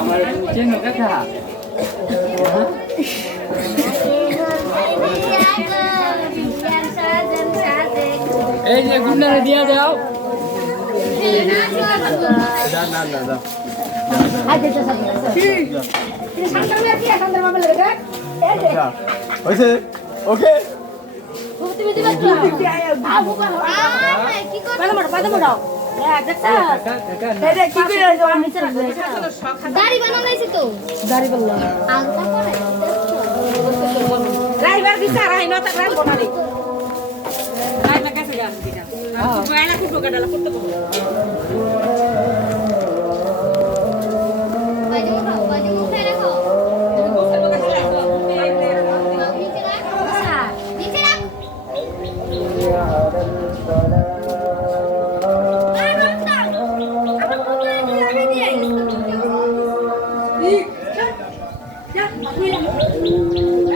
আমার চেনো কাকা এই যে গুন্ডা দিয়া দাও না না না দাও হয়েছে ওকে দাড়ি বানাইছি তো দাড়ি বললো রাইবার দিছা রাই না তা রাই বনালি রাই না কাছে গান দিনা রাই না কুটো গাডালা করতে বল বাজে মুখে রাখো নিচে রাখ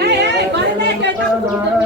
এই এই বারে না